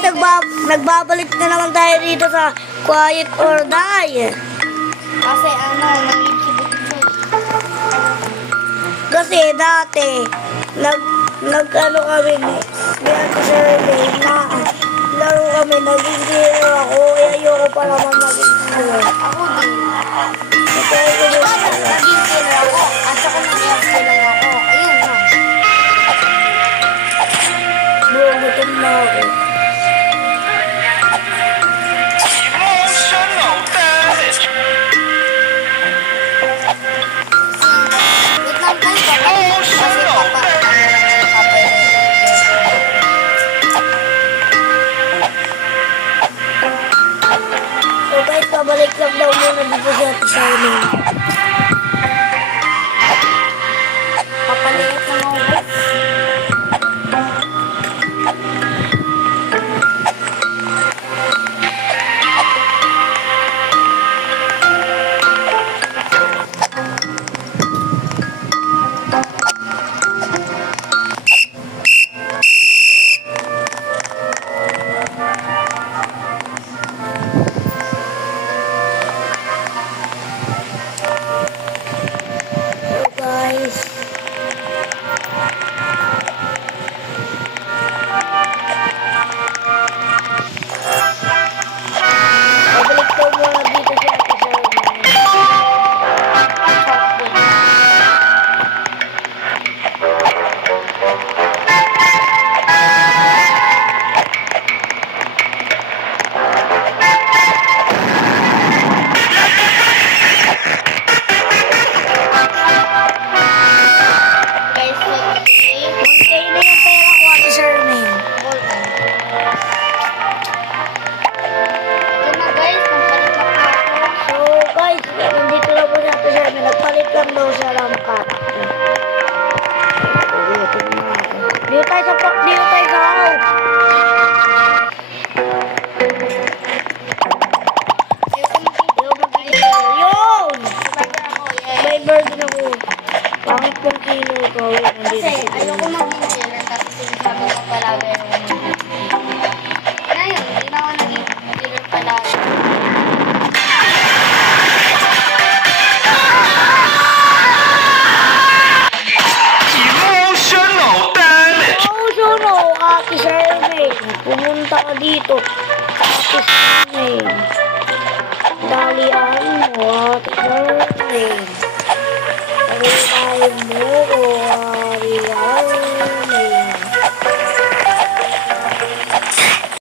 nagbabalik na naman tayo dito sa Quiet or Die. Kasi nangyayari si Butchoy. Kasi dati, nag-ano kami ni survey na laro kami, naging zero ako, ayoko pa naman maging zero. Ako din. Kaya ko din Paano naging killer ako? Asa ko nag-iyak killer ako? Ayun na. bro, gutom na ako. Emotional damage. Wait lang guys, kasi papa. So guys, pabalik lang daw muna dito sa Ate Charmaine. Papaliit na ako guys. So guys, pabalik daw muna dito sa Ate Charmaine. Guys, okay. 1K na yung pera ko, Ate Charmaine. Hold on. Ito na guys, napalit na po ako. So guys, nandito lang po si Ate Charmaine. Nagpalit lang daw siya ng cut. Dito tayo sa house. Ayoko Dito mag-killer. Yun! mag-survivor ako. Yeah. May burden ako. Pangit kong killer ko. Wait, nandito Kasi si ayoko maging killer kasi sinasabi ko palagi ngayon, hindi na ako naging killer palagi. Emotional damage. Oh, so no, Ate Charmaine. Pumunta ka dito. Ate Charmaine. Dalian mo, Ate Charmaine.